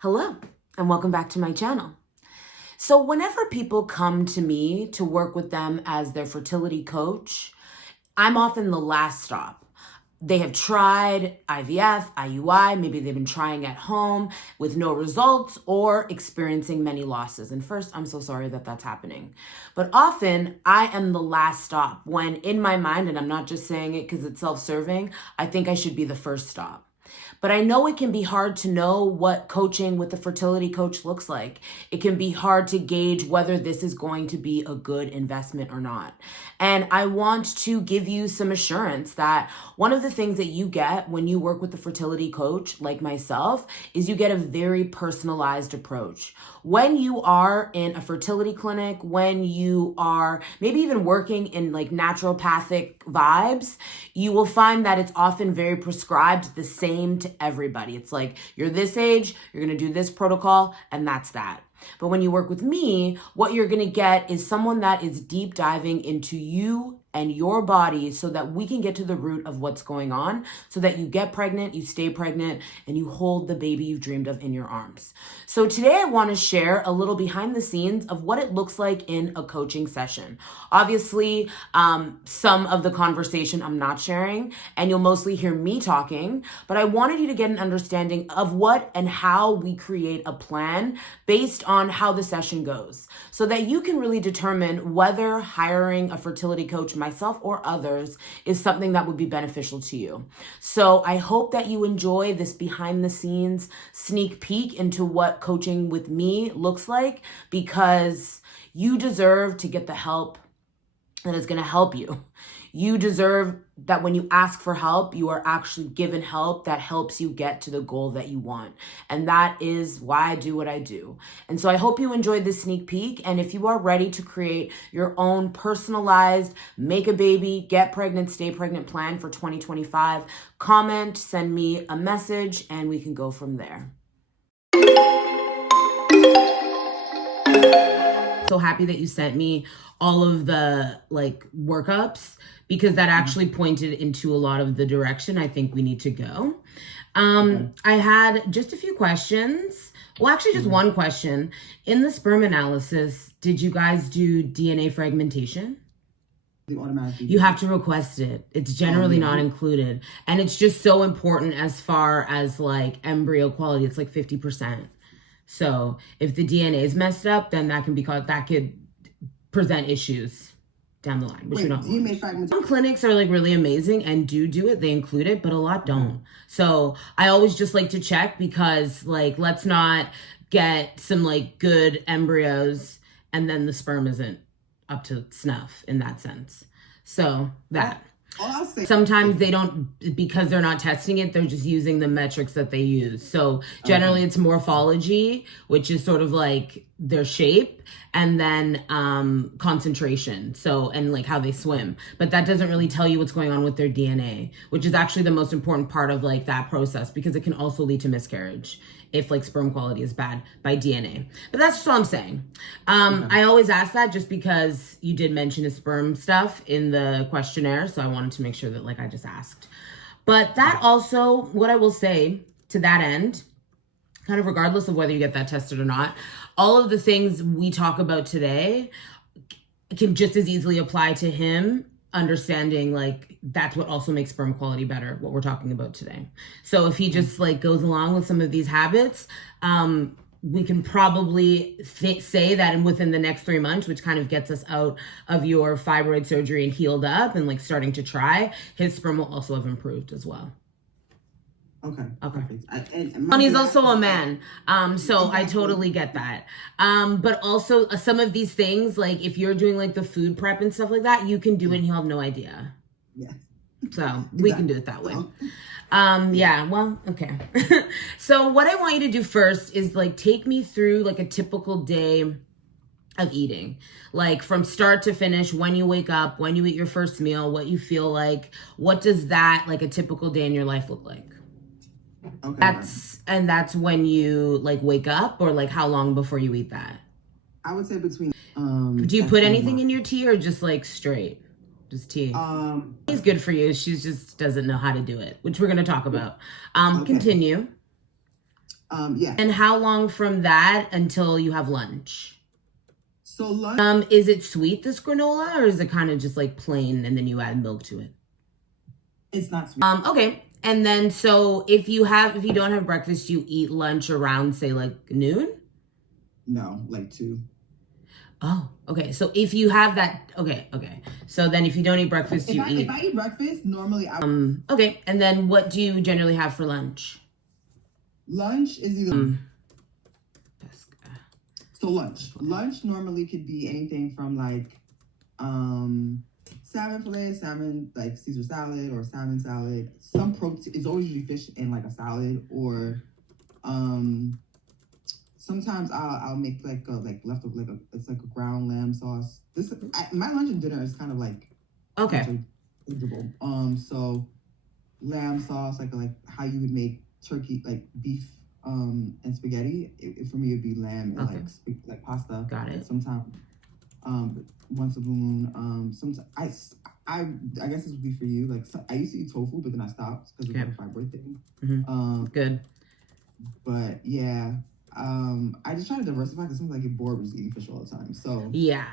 Hello, and welcome back to my channel. So whenever people come to me to work with them as their fertility coach, I'm often the last stop. They have tried IVF, IUI, maybe they've been trying at home with no results or experiencing many losses. And first, I'm so sorry that that's happening. But often, I am the last stop when in my mind, and I'm not just saying it because it's self-serving, I think I should be the first stop. But I know it can be hard to know what coaching with a fertility coach looks like. It can be hard to gauge whether this is going to be a good investment or not. And I want to give you some assurance that one of the things that you get when you work with a fertility coach like myself is you get a very personalized approach. When you are in a fertility clinic, when you are maybe even working in like naturopathic vibes, you will find that it's often very prescribed the same to everybody. It's like, you're this age, you're going to do this protocol, and that's that. But when you work with me, what you're going to get is someone that is deep diving into you and your body so that we can get to the root of what's going on, so that you get pregnant, you stay pregnant, and you hold the baby you've dreamed of in your arms. So today I want to share a little behind the scenes of what it looks like in a coaching session. Obviously, some of the conversation I'm not sharing, and you'll mostly hear me talking, but I wanted you to get an understanding of what and how we create a plan based on how the session goes, so that you can really determine whether hiring a fertility coach, myself or others, is something that would be beneficial to you. So I hope that you enjoy this behind the scenes sneak peek into what coaching with me looks like, because you deserve to get the help that is going to help you. You deserve that when you ask for help, you are actually given help that helps you get to the goal that you want. And that is why I do what I do. And so I hope you enjoyed this sneak peek. And if you are ready to create your own personalized, make a baby, get pregnant, stay pregnant plan for 2025, comment, send me a message, and we can go from there. So happy that you sent me all of the workups, because that actually pointed into a lot of the direction I think we need to go. I had just a few questions. Well, actually just one question. In the sperm analysis, did you guys do DNA fragmentation? You have to request it. It's generally not included. And it's just so important as far as embryo quality. It's 50%. So if the DNA is messed up, then that could present issues down the line, which we don't want. Some clinics are really amazing and do it. They include it, but a lot don't. So I always just like to check, because let's not get some good embryos and then the sperm isn't up to snuff in that sense. So that. Sometimes they don't, because they're not testing it, they're just using the metrics that they use. So generally it's morphology, which is sort of their shape, and then concentration, so, and how they swim. But that doesn't really tell you what's going on with their DNA, which is actually the most important part of that process, because it can also lead to miscarriage if sperm quality is bad by DNA. But that's just all I'm saying. I always ask that just because you did mention the sperm stuff in the questionnaire, so I wanted to make sure that I just asked. But that also, what I will say to that end, kind of regardless of whether you get that tested or not, all of the things we talk about today can just as easily apply to him, understanding that's what also makes sperm quality better, what we're talking about today. So if he just goes along with some of these habits, we can probably say that within the next 3 months, which kind of gets us out of your fibroid surgery and healed up and starting to try, his sperm will also have improved as well. Okay. And he's also a man. So I totally get that. But also some of these things, if you're doing the food prep and stuff like that, you can do it and he'll have no idea. Yeah. So we can do it that way. Yeah, well, okay. So what I want you to do first is take me through a typical day of eating, from start to finish, when you wake up, when you eat your first meal, what you feel like. What does that a typical day in your life look like? Okay. That's when you wake up, or how long before you eat that? I would say between do you put anything in your tea, or just straight? Just tea. It's good for you. She just doesn't know how to do it, which we're going to talk about. Okay. Continue. Yeah. And how long from that until you have lunch? So lunch. Is it sweet, this granola, or is it kind of just like plain and then you add milk to it? It's not sweet. Okay. And then so if you don't have breakfast, you eat lunch around say like noon? No, like 2. Oh, okay. So if you have that, okay. So then if you don't eat breakfast, you eat. If I eat breakfast, normally I. Okay. And then what do you generally have for lunch? Lunch is either. So lunch normally could be anything from like, salmon fillet, salmon like Caesar salad or salmon salad. Some protein is always usually fish in like a salad, or sometimes I'll make like a leftover it's like a ground lamb sauce. My lunch and dinner is kind of like okay. So lamb sauce like how you would make turkey like beef and spaghetti. For me it'd be lamb and like pasta. Got it. Sometimes once a blue moon. Sometimes I guess this would be for you. Like I used to eat tofu, but then I stopped because of the fibroid thing. Good. But yeah, I just try to diversify because sometimes I get bored with just eating fish all the time. So yeah.